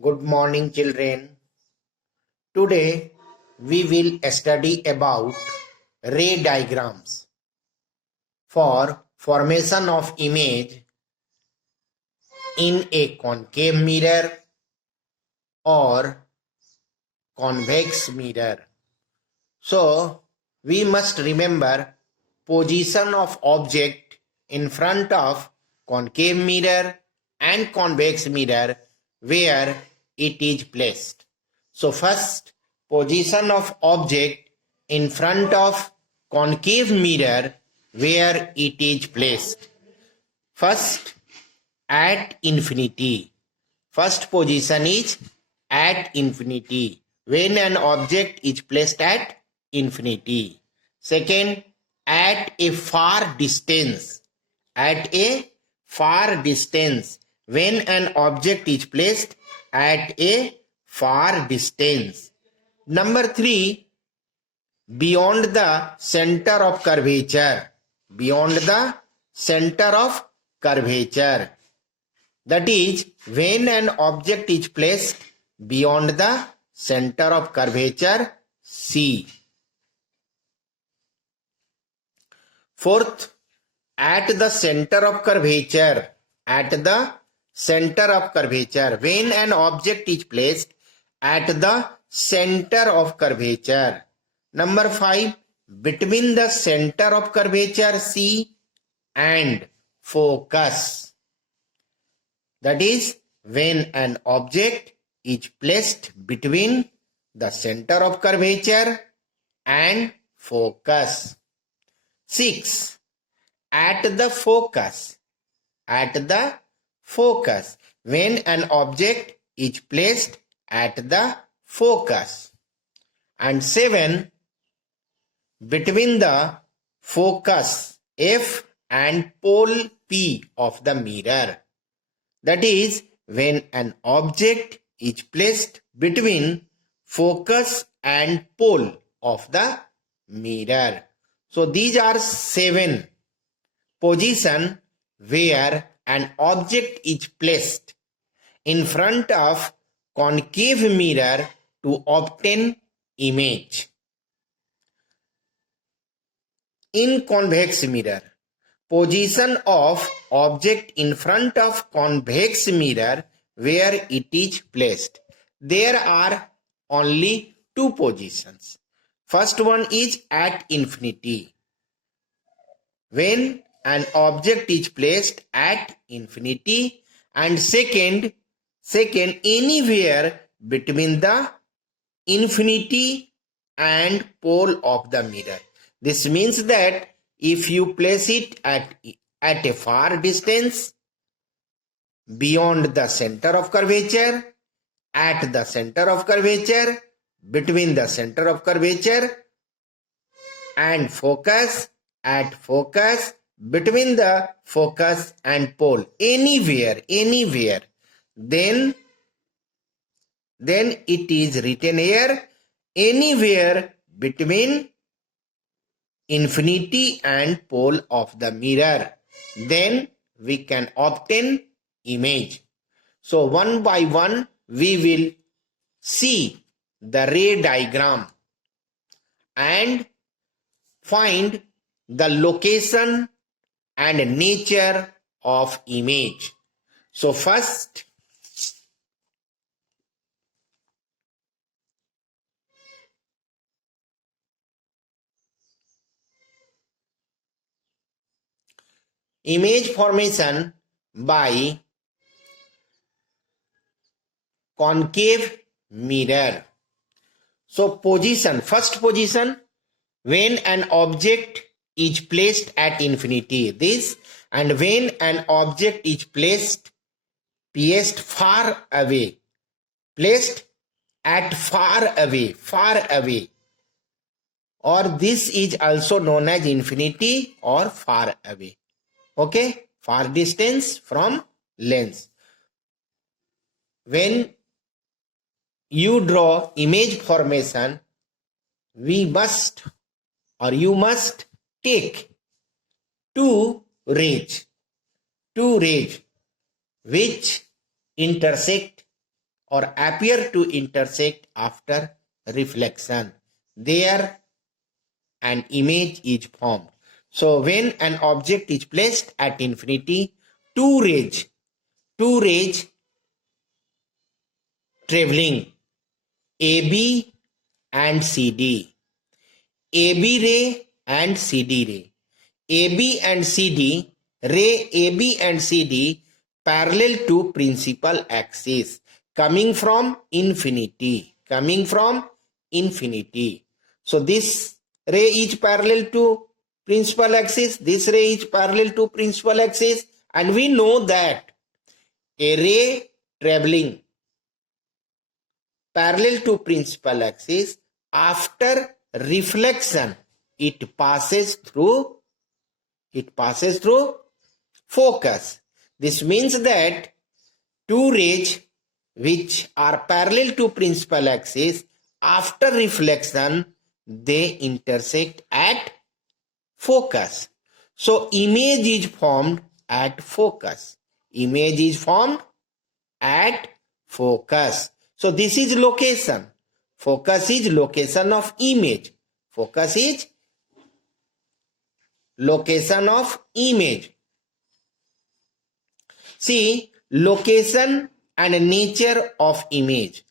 Good morning, children. Today we will study about ray diagrams for formation of image in a concave mirror or convex mirror. So we must remember position of object in front of concave mirror and convex mirror where it is placed. So first, position of object in front of concave mirror where it is placed. First, at infinity. First position is at infinity, when an object is placed at infinity. Second, at a far distance. At a far distance, when an object is placed at a far distance. Number 3, beyond the center of curvature. Beyond the center of curvature. That is, when an object is placed beyond the center of curvature C. Fourth, at the center of curvature. At the center of curvature. When an object is placed at the center of curvature. Number 5, between the center of curvature C and focus. That is, when an object is placed between the center of curvature and focus. 6. At the focus. At the focus. When an object is placed at the focus. And 7. Between the focus F and pole P of the mirror. That is, when an object is placed between focus and pole of the mirror. So these are 7 positions where an object is placed in front of concave mirror to obtain image. In convex mirror, position of object in front of convex mirror where it is placed. There are only 2 positions. First one is at infinity. When an object is placed at infinity, and second anywhere between the infinity and pole of the mirror. This means that if you place it at a far distance, beyond the center of curvature, at the center of curvature, between the center of curvature and focus, at focus, between the focus and pole, anywhere, then it is written here, anywhere between infinity and pole of the mirror, then we can obtain image. So one by one we will see the ray diagram and find the location and nature of image. So first, image formation by concave mirror. So position, first position, when an object is placed at infinity, this, and when an object is placed far away, placed at far away, or this is also known as infinity or far away. Okay, far distance from lens. When you draw image formation, we must or you must take two rays which intersect or appear to intersect after reflection. There an image is formed. So when an object is placed at infinity, two rays traveling AB and CD, AB ray and CD ray, AB and CD, ray AB and CD parallel to principal axis coming from infinity. So this ray is parallel to principal axis, this ray is parallel to principal axis, and we know that a ray traveling parallel to principal axis, after reflection it passes through focus. This means that two rays which are parallel to principal axis, after reflection they intersect at focus. So image is formed at focus. So this is location. Focus is location of image. See, location and nature of image.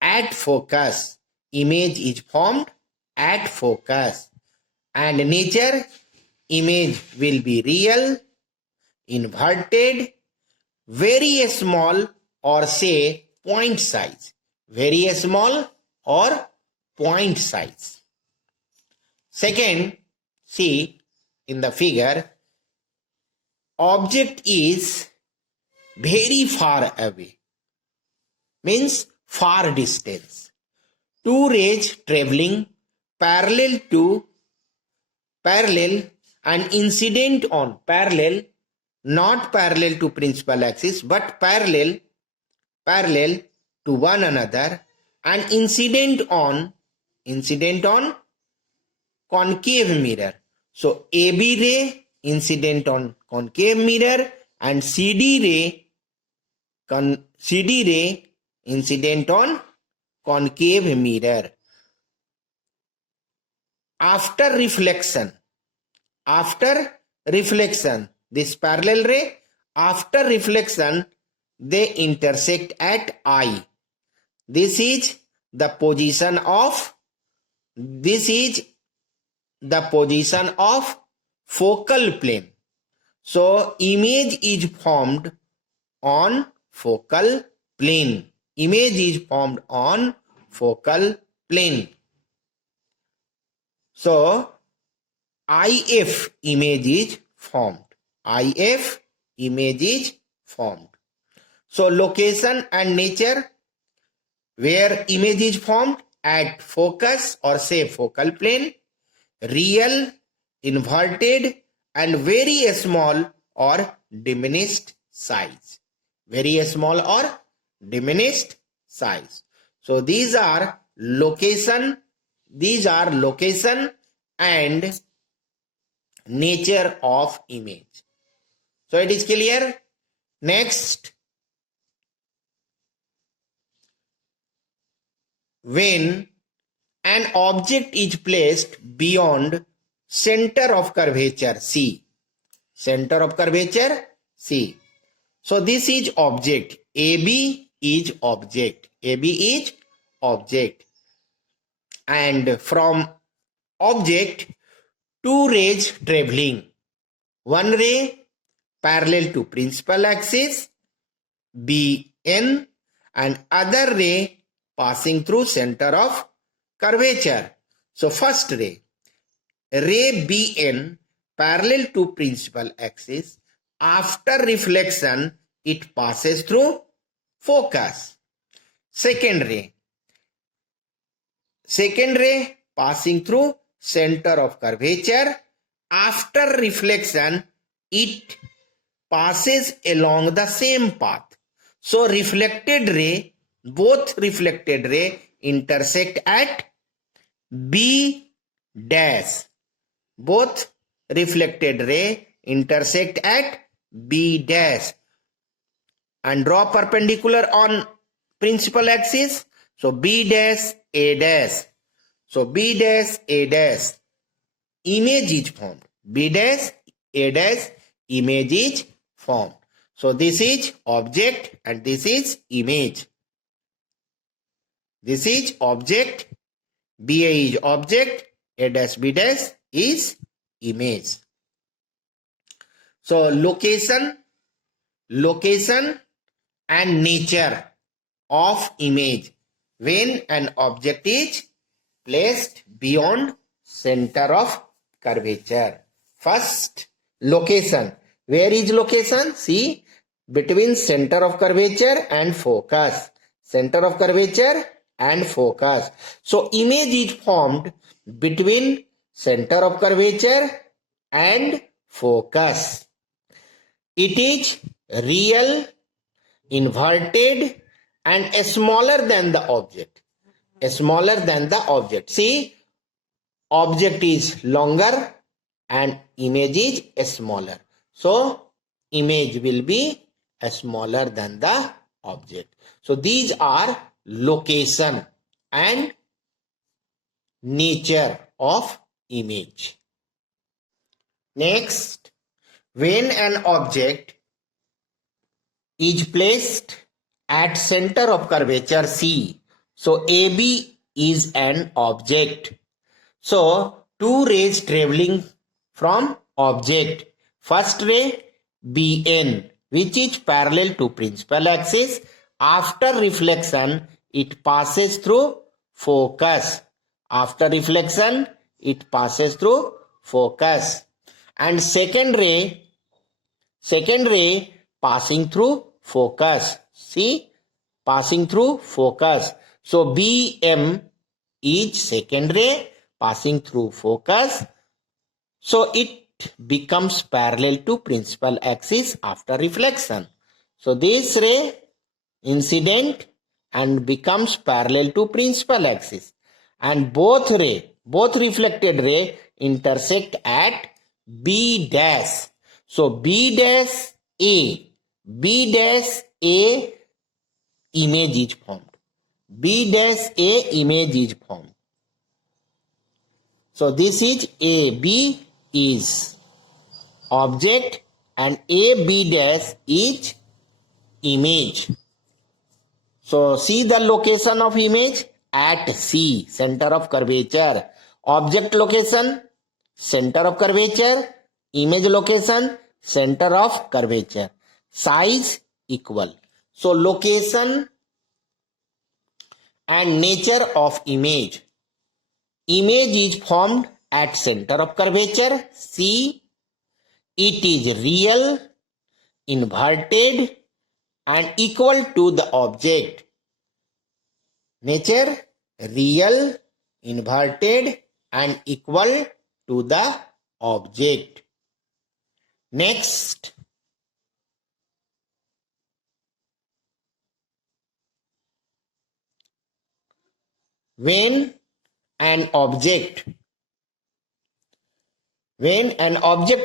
At focus, image is formed at focus. And nature, image will be real, inverted, very small, or say point size. Second, see in the figure, object is very far away, means far distance. Two rays traveling parallel and incident on parallel, not parallel to principal axis but parallel to one another, and incident on concave mirror. So AB ray incident on concave mirror and CD ray incident on concave mirror. After reflection, this parallel ray, after reflection they intersect at I. This is the position of focal plane. So image is formed on focal plane. So IF image is formed. So location and nature, where image is formed at focus or say focal plane, real, inverted, and very small or diminished size. So these are location and nature of image. So it is clear. Next, when an object is placed beyond center of curvature C. So this is object. AB is object. And from object, two rays traveling. One ray parallel to principal axis BN and other ray passing through center of curvature. So first ray BN parallel to principal axis, after reflection it passes through focus. Second ray passing through center of curvature, after reflection it passes along the same path. So both reflected ray intersect at B dash. Both reflected ray intersect at B dash and draw perpendicular on principal axis. So B dash A dash. So B dash A dash image is formed. B dash A dash image is formed. So this is object and this is image. This is object. BA is object. A dash B dash is image. So location and nature of image when an object is placed beyond center of curvature. First, location. Where is location? See, between center of curvature and focus. Center of curvature and focus. So image is formed between center of curvature and focus. It is real, inverted, and smaller than the object. Smaller than the object. See, object is longer and image is smaller. So, image will be smaller than the object. So, these are location and nature of image. Next, when an object is placed at center of curvature C, so AB is an object. So, two rays traveling from object. First ray BN, which is parallel to principal axis. After reflection, it passes through focus. After reflection, it passes through focus. And second ray passing through focus. See, passing through focus. So BM is second ray passing through focus. So it becomes parallel to principal axis after reflection. So this ray incident and becomes parallel to principal axis. And both reflected ray intersect at B dash. So B dash A image is formed. B dash A image is formed. So this is AB is object and AB dash is image. So see the location of image at C, center of curvature. Object location, center of curvature. Image location, center of curvature. Size equal. So location and nature of image. Image is formed at center of curvature C. It is real, inverted, and equal to the object. Nature, real, inverted, and equal to the object. Next, when an object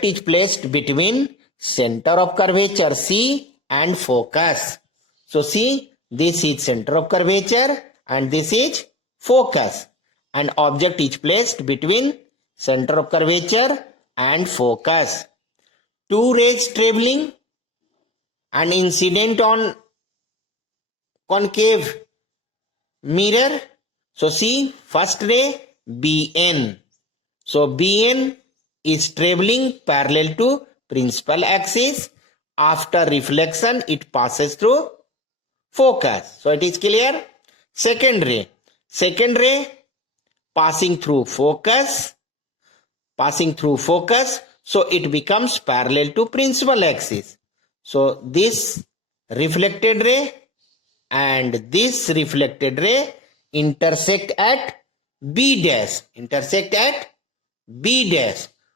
is placed between center of curvature C and focus. So see, this is center of curvature and this is focus. An object is placed between center of curvature and focus. Two rays traveling and incident on concave mirror. So see, first ray BN. So BN is traveling parallel to principal axis. After reflection, it passes through focus. So it is clear. Second ray passing through focus. So it becomes parallel to principal axis. So this reflected ray and this reflected ray intersect at B dash.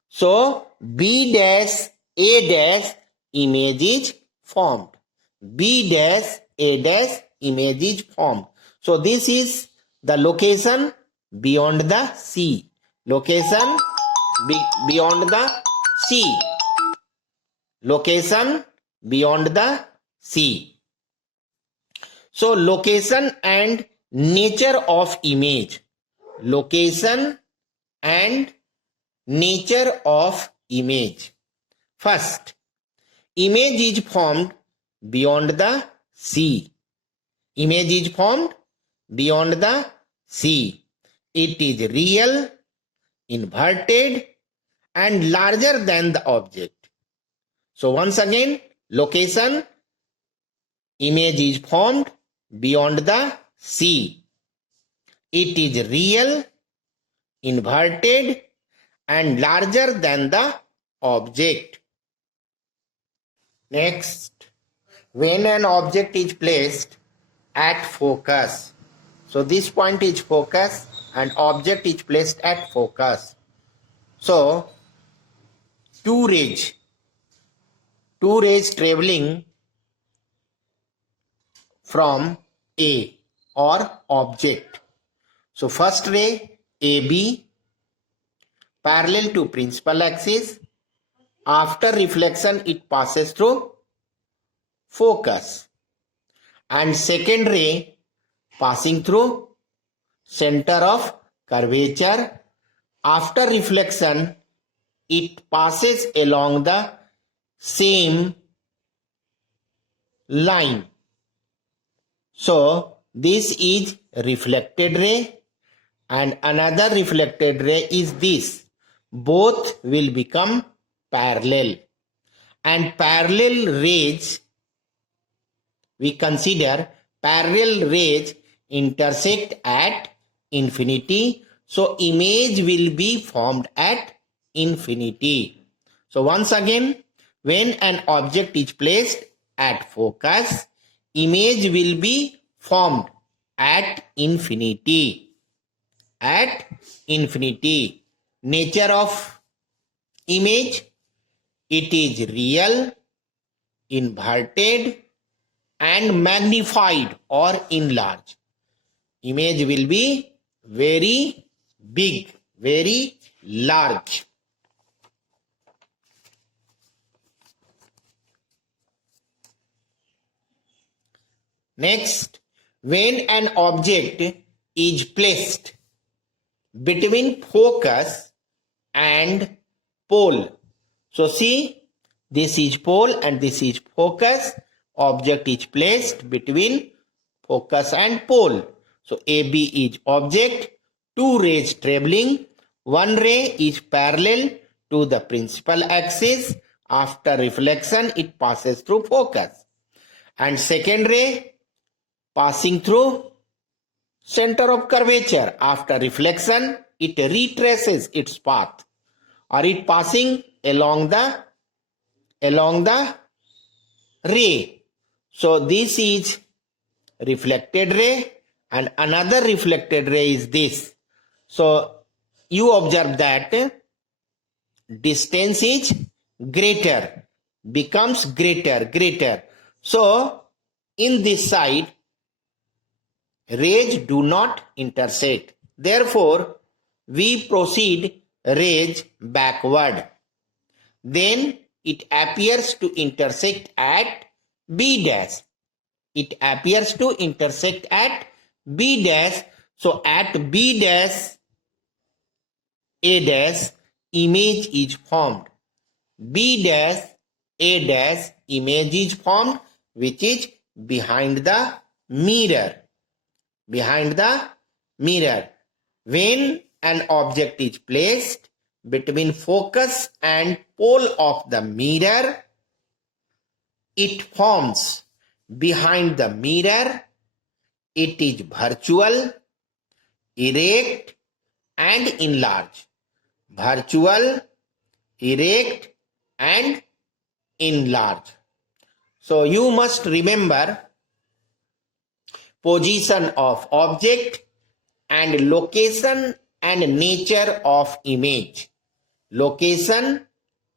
So B dash A dash image is formed. B dash A dash image is formed. So this is the location beyond the C. Location beyond the C. Location beyond the C. So location and nature of image. Location and nature of image. First, image is formed beyond the sea. Image is formed beyond the sea. It is real, inverted, and larger than the object. So once again, location, image is formed beyond the sea. It is real, inverted, and larger than the object. Next, when an object is placed at focus. So this point is focus and object is placed at focus. So two rays traveling from A or object. So first ray AB parallel to principal axis. After reflection it passes through focus. And second ray passing through center of curvature. After reflection it passes along the same line. So this is reflected ray and another reflected ray is this. Both will become parallel, and parallel rays, we consider parallel rays intersect at infinity. So image will be formed at infinity. So once again, when an object is placed at focus, image will be formed at infinity. At infinity. Nature of image, it is real, inverted, and magnified or enlarged. Image will be very big, very large. Next, when an object is placed between focus and pole. So see, this is pole and this is focus. Object is placed between focus and pole. So AB is object, two rays traveling. One ray is parallel to the principal axis. After reflection, it passes through focus. And second ray passing through center of curvature. After reflection, it retraces its path, or it passing along the ray. So this is reflected ray and another reflected ray is this. So you observe that distance is greater, becomes greater. So in this side, rays do not intersect. Therefore, we proceed rays backward. Then it appears to intersect at B dash. It appears to intersect at B dash. So at B dash, A dash, image is formed. B dash, A dash, image is formed, which is behind the mirror. Behind the mirror. When an object is placed between focus and pole of the mirror, it forms behind the mirror. It is virtual, erect, and enlarged. Virtual, erect, and enlarged. So you must remember position of object and location and nature of image. Location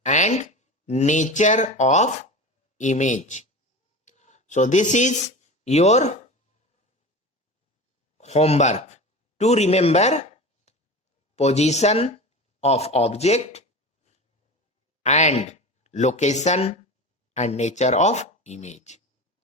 and nature of image. So this is your homework to remember position of object and location and nature of image.